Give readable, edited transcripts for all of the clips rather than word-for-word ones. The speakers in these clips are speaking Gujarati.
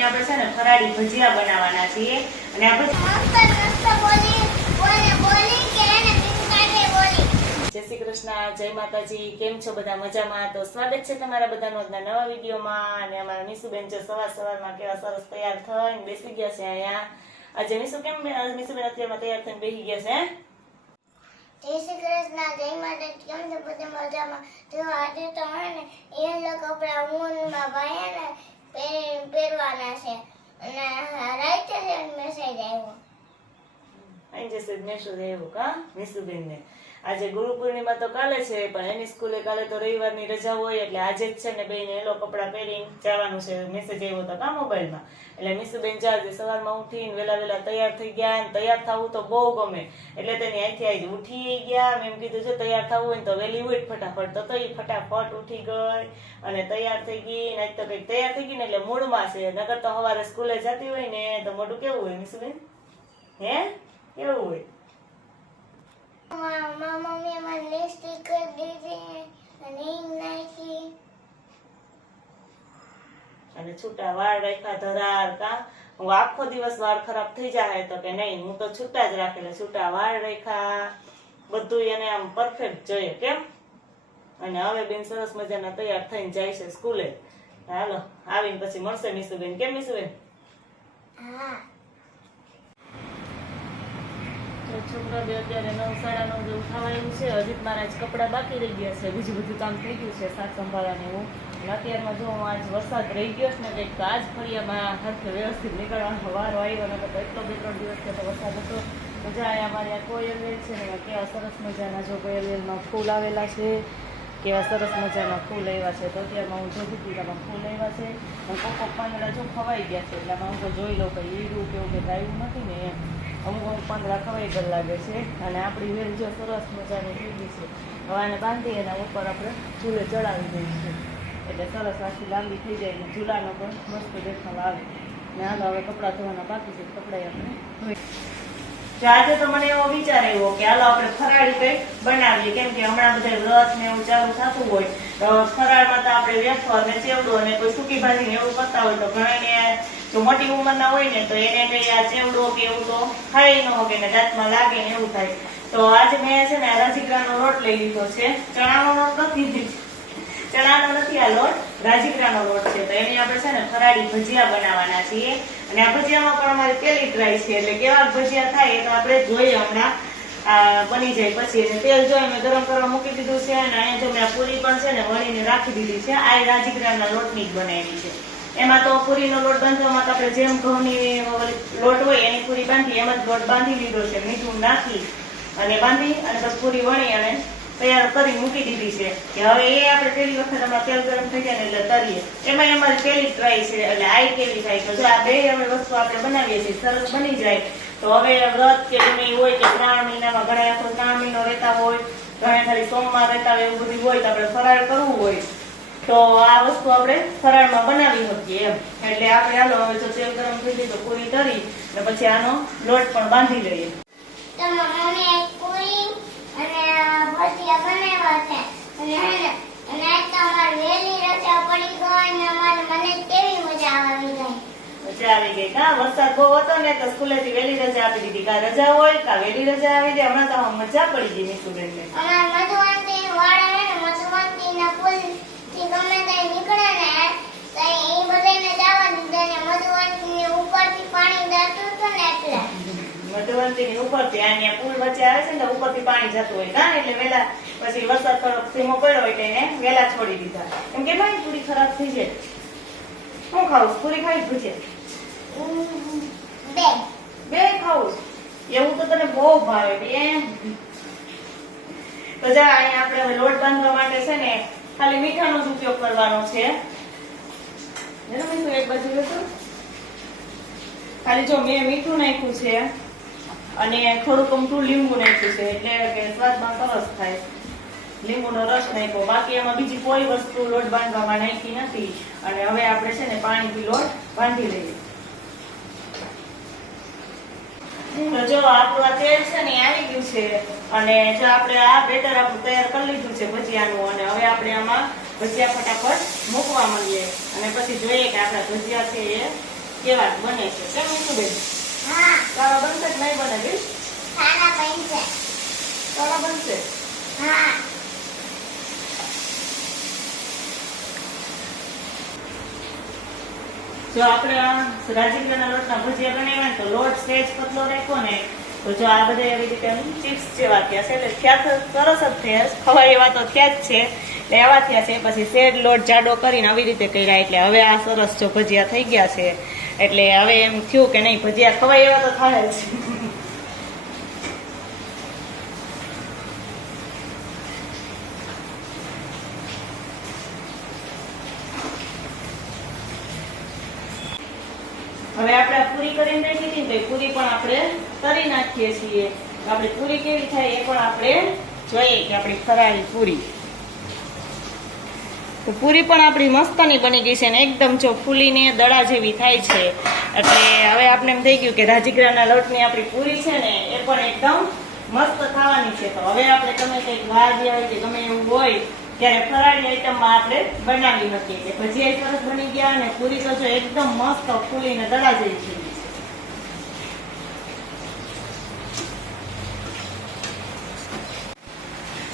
એની આપણે છે ને ફરાળી ભજીયા બનાવવાના છીએ અને આ જય શ્રી કૃષ્ણ, જય માતાજી. કેમ છો બધા? મજામાં? તો સ્વાગત છે તમારા બધાનો નવા વિડીયોમાં. અને અમારા મીસુબેન જો સવારમાં કેવા સરસ તૈયાર થઈને બેસી ગયા છે અહીંયા. આજે મીસુબેન અત્યારમાં તૈયાર થઈને બેસી ગયા છે. જય શ્રી કૃષ્ણ, જય માતાજી. કેમ છો બધા? મજામાં? જો આજે તો ને યલો કપડા ઊનમાં ભાઈ પહેરવાના છે અને રાઈતે છે મેસેજ આવ્યો. અહીં જશે મેસેજ આવ્યો કા મીસુબેન ને. આજે ગુરુ પૂર્ણિમા તો કાલે છે, પણ એની સ્કૂલે કાલે તો રવિવારની રજા હોય એટલે આજે જ છે ને બેને એલો કપડા પહેરીને જવાનું છે. મેસેજ આવ્યો હતો કા મોબાઈલમાં. એટલે મીસુબેન જાજે સવારમાં ઉઠીને વેલા તૈયાર થઈ ગયા. અને તૈયાર થવું તો બહુ ગમે એટલે તેની અહીંથી ઉઠી ગયા. મેં એમ કીધું છે તૈયાર થવું હોય ને તો વહેલી ઉઠ ફટાફટ. તો એ ફટાફટ ઉઠી ગઈ અને તૈયાર થઈ ગઈ. આજ તો કઈક તૈયાર થઈ ગઈ ને એટલે મૂડમાં છે. નકર તો સવારે સ્કૂલે જતી હોય ને તો મોઢું કેવું હોય મીસુબેન? હે કેવું હોય? મમ્મી મને લિપસ્ટિક કરી દીધી અને નાખી અને છૂટા વાળ રાખ્યા ધરાર કા. હું આખો દિવસ વાળ ખરાબ થઈ જાય તો કે નહીં, હું તો છૂટા જ રાખેલા. છૂટા વાળ રાખ્યા, બધું એને આમ પરફેક્ટ જોઈએ કેમ. અને હવે બેન સરસ મજાના તૈયાર થઈને જાય છે સ્કૂલે. હાલો આવીને પછી મળશે મીસુબેન. કેમ મીસુબેન? હા. છોકરા બે અત્યારે 9, 9:30 જેવું થવાયું છે. હજી મારા જ કપડાં બાકી રહી ગયા છે. બીજું બધું કામ થઈ ગયું છે, શાક સંભાળાને એવું. અને અત્યારમાં જો આજ વરસાદ રહી ગયો છે ને કંઈક તો આજ ફળિયામાં હરખે વ્યવસ્થિત નીકળવાનો વારો આવ્યો. ને તો એટલો 2-3 દિવસ તો વરસાદ હતો. તો જ્યાં અમારે આ કોયલ વેલ છે ને કેવા સરસ મજાના જો કોયલ વેલમાં ફૂલ આવેલા છે, કેવા સરસ મજાના ફૂલ આવ્યા છે. તો અત્યારમાં હું જોતી હતી એમાં ફૂલ આવ્યા છે. અને કોક પાંદડા જો ખવાઈ ગયા છે એટલે હું તો જોઈ લઉં કે ઈડું કેવું કે આવ્યું નથી ને એમ. અમુક પાંદડા ખવાઈ ગયેલા લાગે છે. અને આપણી વેલ જો સરસ મજાની લીધી છે. હવે આને બાંધી એના ઉપર આપણે ચૂલે ચડાવી દઈશું એટલે સરસ આખી લાંબી થઈ જાય. ચૂલાનો પણ મસ્ત દેખાવ આવે. ને હાલો હવે કપડાં ધોવાના બાકી છે, કપડાં આપણે આજે તો મને એવો વિચાર આવ્યો કે હાલો આપણે ફરાળી કંઈક બનાવીએ. કેમ કે હમણાં બધા વ્રત ને એવું ચાલુ થતું હોય તો ફરાળમાં તો આપણે વેફર ને ચેવડો અને કોઈ સૂકી ભાજી ને એવું કરતા હોય તો ઘણાને જો મોટી ઉંમરના હોય ને તો એને કઈ આ ચેવડો કે એવું તો ખાઈ ન હોય ને દાંતમાં લાગે ને એવું થાય. તો આજે મેં છે ને રાજીગરાનો લોટ લઈ લીધો છે. ચણાનો લોટ નથી, ચણાનો નથી આ લોટ, રાજીગરાનો લોટ છે. તો એની આપણે છે ને ફરાળી ભજીયા બનાવવાના છીએ. અને આ ભજીયામાં પણ અમારી પહેલી ટ્રાય છે એટલે કેવા ભજીયા થાય એ તો આપણે જોઈએ હમણાં બની જાય પછી. અને તેલ જો મેં ગરમ કરવા મૂકી દીધું છે. અને અહીંયા જો મેં પૂરી પણ છે ને વળીને રાખી દીધી છે. આ રાજીગરાના લોટની જ બનાવી છે. એમાં તો પૂરીનો લોટ બાંધવામાં તો આપણે જેમ ઘઉંની લોટ હોય એની પૂરી બાંધી એમ જ લોટ બાંધી લીધો છે. મીઠું નાખી અને બાંધી અને પછી પૂરી વણી અને તૈયાર કરી મૂકી દીધી છે. કે હવે એ આપણે પહેલી વખત અમારે તેલ ગરમ થઈ જાય ને એટલે તરીએ. એમાં અમારી પહેલી ટ્રાય છે એટલે આ કેવી થાય. તો જો આ બે હવે વસ્તુ આપણે બનાવીએ છીએ, સરસ બની જાય. તો હવે વ્રત કે ગમે હોય કે 3 મહિનામાં ઘણા આખો 3 મહિનો રહેતા હોય, ઘણા ખાલી સોમવાર રહેતા હોય, એવું બધું હોય તો આપણે ફરાળ કરવું હોય તો આ વસ્તુ આપણે ફરાળમાં બનાવી શકીએ એમ. એટલે આપણે હાલો હવે જો તેલ ગરમ થઈ જાય તો પૂરી તરી અને પછી આનો લોટ પણ બાંધી લઈએ. મમ્મી પૂરી અને ભજીયા બનાવ્યા છે અને આજ તો અમારી વહેલી રજા પડી ગઈ અને મને કેવી મજા આવી ગઈ. મજા આવી ગઈ કા. વરસાદ બહુ હતો ને તો સ્કૂલેથી વહેલી રજા આપી દીધી. કા રજા હોય કા વહેલી રજા આવી જાય. હમણાં તો મજા પડી ગઈ મીસુબેન ને. અમારા મધુવંતી વાળા ને મધુવંતીના પુલ થી ગમે તે નીકળે ને તો એ બધાને જવા દીધા ને મધુવંતીની ઉપરથી પાણી જતું હતું ને એટલે મધુવંતીની ઉપરથી આ પુલ વચ્ચે આવે છે ને ઉપરથી પાણી જતું હોય કા. એટલે વેલા પછી વરસાદ થોડોક ધીમો પડ્યો એટલે એને વેલા છોડી દીધા. એમ કે ભાઈ પૂરી ખરાબ થઈ જાય. શું ખાવું? પૂરી ખાઈ પૂછે બે ખાવું એવું તો તને બહુ ભાવે બે. તો જા અહીંયા આપણે હવે લોટ બાંધવા માટે છે ને ખાલી મીઠાનો જ ઉપયોગ કરવાનો છે. એક બાજુ લેતું ખાલી જો મેં મીઠું નાખ્યું છે અને થોડુંક અમથું લીંબુ નાખ્યું છે એટલે કે સ્વાદમાં સરસ થાય. લીંબુનો રસ નાખ્યો. બાકી એમાં બીજી કોઈ વસ્તુ લોટ બાંધવામાં નાખી નથી. અને હવે આપણે છે ને પાણીથી લોટ બાંધી લઈએ. તો જો આપણું આ તેલ છે ને આવી ગયું છે અને જો આપણે આ બેટર આપણું તૈયાર કરી લીધું છે ભજીયાનું. અને હવે આપણે આમાં ભજીયા ફટાફટ મૂકવા માંડીએ અને પછી જોઈએ કે આપણા ભજીયા છે એ કેવા બને છે કેમ મીઠું હા સારા બનશે કે નહીં બને બેન સારા બનશે સારા બનશે હા જો આપણે આ રાજગરાના લોટના ભજીયા બનાવ્યા તો લોટ સેજ પતલો રાખ્યો ને તો જો આ બધા એવી રીતે ચિપ્સ જેવા થયા છે એટલે થયા તો સરસ જ થયા ખવાય એવા તો થયા જ છે એટલે એવા થયા છે પછી શેડ લોટ જાડો કરીને આવી રીતે કર્યા એટલે હવે આ સરસ જો ભજીયા થઈ ગયા છે એટલે હવે એમ થયું કે નહીં ભજીયા ખવાય એવા તો થાય જ હવે આપણે પૂરી કરીને રાખી હતી તો એ પૂરી પણ આપણે તરી નાખીએ છીએ આપણી પૂરી કેવી થાય એ પણ આપણે જોઈએ કે આપણી ફરાળી પૂરી તો પૂરી પણ આપણી મસ્તની બની ગઈ છે ને એકદમ જો ફૂલીને દડા જેવી થાય છે એટલે હવે આપણે એમ થઈ ગયું કે રાજગરાના લોટની આપણી પૂરી છે ને એ પણ એકદમ મસ્ત ખાવાની છે તો હવે આપણે તમે કંઈક વાર હોય કે ગમે એવું હોય ત્યારે ફરાળી આઈટમમાં આપણે બનાવી શકીએ કે ભજીયા સરસ બની ગયા અને પૂરી તો જો એકદમ મસ્ત ફૂલીને દડા જેવી થઈ ગઈ છે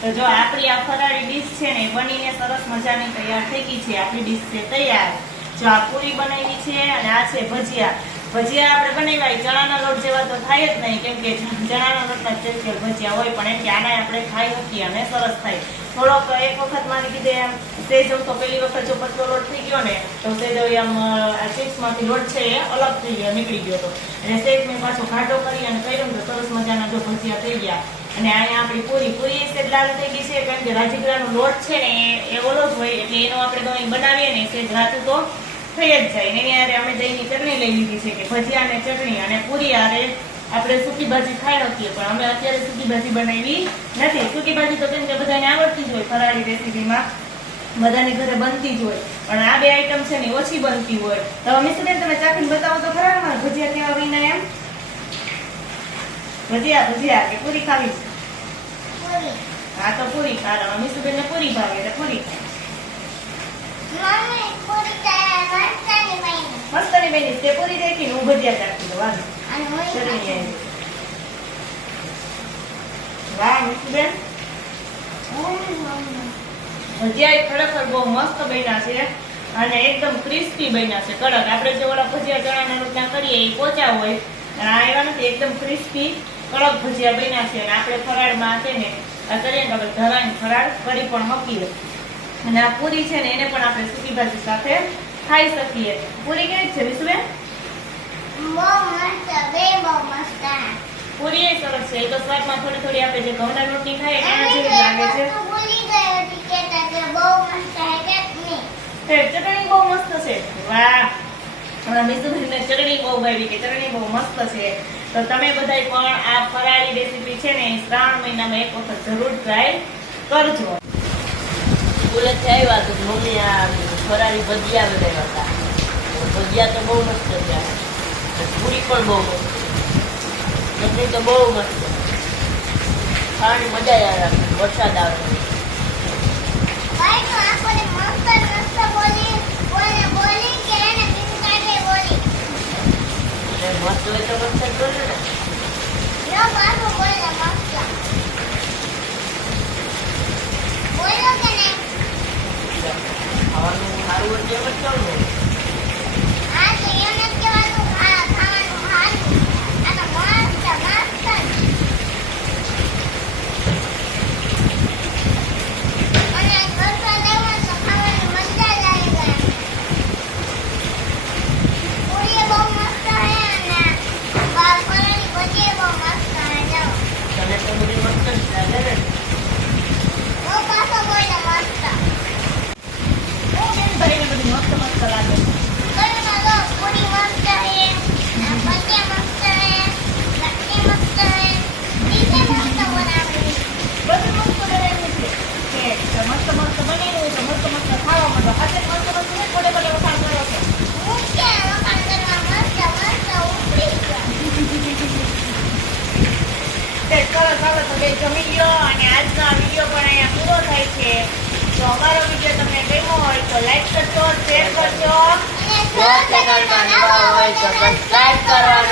તો જો આપણી આ ફરાળી ડીશ છે ને બનીને સરસ મજાની તૈયાર થઈ ગઈ છે આપણી ડીશ છે તૈયાર જો આ પૂરી બનાવી છે અને આ છે ભજીયા ભજીયા આપણે બનાવ્યા ચણાના લોટ જેવા તો થાય જ નહીં કેમ કે ચણાના લોટના સ્પેશિયલ ભજીયા હોય પણ એમ કે આના આપણે ખાઈ મૂકીએ અને સરસ થાય થોડોક એક વખત મારી કીધે એમ સેજ તો પેલી વખત જો પતલો લોટ થઈ ગયો ને તો સેજ આમ ચિપ્સમાંથી લોટ છે એ અલગ થઈ ગયો નીકળી ગયો હતો એટલે સેજ મેં પાછો ઘાટો કરી અને કર્યો તો સરસ મજાના જો ભજીયા થઈ ગયા અને અહીંયા આપણી પૂરી સેજ લાલ થઈ ગઈ છે કેમ કે રાજગરાનો લોટ છે ને એ ઓલો જ હોય એટલે એનો આપણે ગમે બનાવીએ ને સેજ રાતું તો થઈ જ જાય એની હારે અમે દહીંની ચટણી લઈ લીધી છે કે ભજીયા અને ચટણી અને પૂરી હારે આપણે સૂકી ભાજી ખાઈ શકીએ પણ અમે અત્યારે સૂકી ભાજી બનાવી નથી સૂકી ભાજી તો કેમ કે બધાને આવડતી જ હોય ફરાળી રેસીપીમાં બધાની ઘરે બનતી જ હોય પણ આ બે આઈટમ છે ને ઓછી બનતી હોય તો મિસુબેન તમે ચાખીને બતાવો તો ખરા અમારે ભજીયા કેવા બન્યા એમ ભજીયા કે પૂરી ખાવી છે પૂરી હા તો પૂરી ખાવા મિસુબેન ને પૂરી ભાવે એટલે પૂરી ખાય મમ્મી પૂરી તૈયાર મસ્તની બની મસ્તની બેની તે પૂરી દેખીને હું ભજીયા ચાખી દઉં વાહ અને હું ચટણી આવી વાહ મિસુબેન ભજીયા ખરેખર બહુ મસ્ત બન્યા છે અને એકદમ ક્રિસ્પી બન્યા છે કડક આપણે જે ઓલા ભજીયા ચણાના રોટલા કરીએ એ પોચા હોય અને આ એવા નથી એકદમ ક્રિસ્પી કડક ભજીયા બન્યા છે અને આપણે ફરાળમાં છે ને આ કરીએ ને આપણે ધરાઈને ફરાળ કરી પણ મૂકીએ અને આ પૂરી છે ને એને પણ આપણે સૂકી ભાજી સાથે ખાઈ શકીએ પૂરી કેવી છે વિશુબેન બહુ મસ્ત બે બહુ મસ્ત પૂરી એ સરસ છે એ તો સ્વાદમાં થોડી થોડી આપણે જે ઘઉંના રોટલી ખાઈએ એના જેવી લાગે છે ભૂલી ગયો ટિકેટ છે બહુ મસ્ત છે ચટણી ચટણી બહુ મસ્ત છે વાહ મિસુબેનને ચટણી બહુ ભાવી કે ચટણી બહુ મસ્ત છે તો તમે બધાય પણ આ ફરાળી રેસીપી છે ને શ્રાવણ મહિનામાં એક વખત જરૂર ટ્રાય કરજો સ્કૂલેથી આવ્યા તો મમ્મી આ ફરાળી ભજીયા બનાવ્યા હતા ભજીયા તો બહુ મસ્ત થયા પૂરી પણ બહુ મસ્ત ચટણી તો બહુ મસ્ત ખાવાની મજા આવે વરસાદ આવે ભાઈ તો આપણે મસ્ત મસ્ત બોલી કે એને બિનકાટે બોલી એટલે મસ્ત હોય તો મસ્ત જ બોલે ને યો બાબુ બોલે મસ્ત બોલો કે નહીં ખાવાનું સારું હોય તેમ જ કહું ને આ તો એમ જ કહેવાનું ખાવાનું સારું આ તો મસ્ત મસ્ત અને વરસાદ આવ્યો તો ખાવાની મજા જ આવી ગઈ પૂરી બહુ મસ્ત છે અને ફરાળી ભજીયા બહુ મસ્ત છે જો તને તો બધી મસ્ત જ લાગે ને ઓ પાછો બોલે મસ્ત ભાઈને બધી મસ્ત મસ્ત લાગે ઘરમાં તો પૂરી મસ્ત છે ભજીયા મસ્ત છે ચટણી મસ્ત છે બીજે મસ્ત બનાવેલી બધું મસ્ત બનાવ્યું છે કે મસ્ત મસ્ત બનાવ્યું તો મસ્ત મસ્ત ખાવા માંડો હાથે મસ્ત મસ્ત ને પડે પડે વખાણ કરો છો હું ક્યાં વખાણ કરવા મસ્ત મસ્ત ઉપડી ગયા ચાલો ચાલો તો બે જમી લ્યો અને આજનો આ વિડીયો પણ અહીંયા પૂરો થાય છે તો તો અમારો વિડીયો તમને ગમ્યો હોય તો લાઈક કરજો, શેર કરજો. અને જો ચેનલમાં નવા હોય તો સબસ્ક્રાઇબ કરવાનું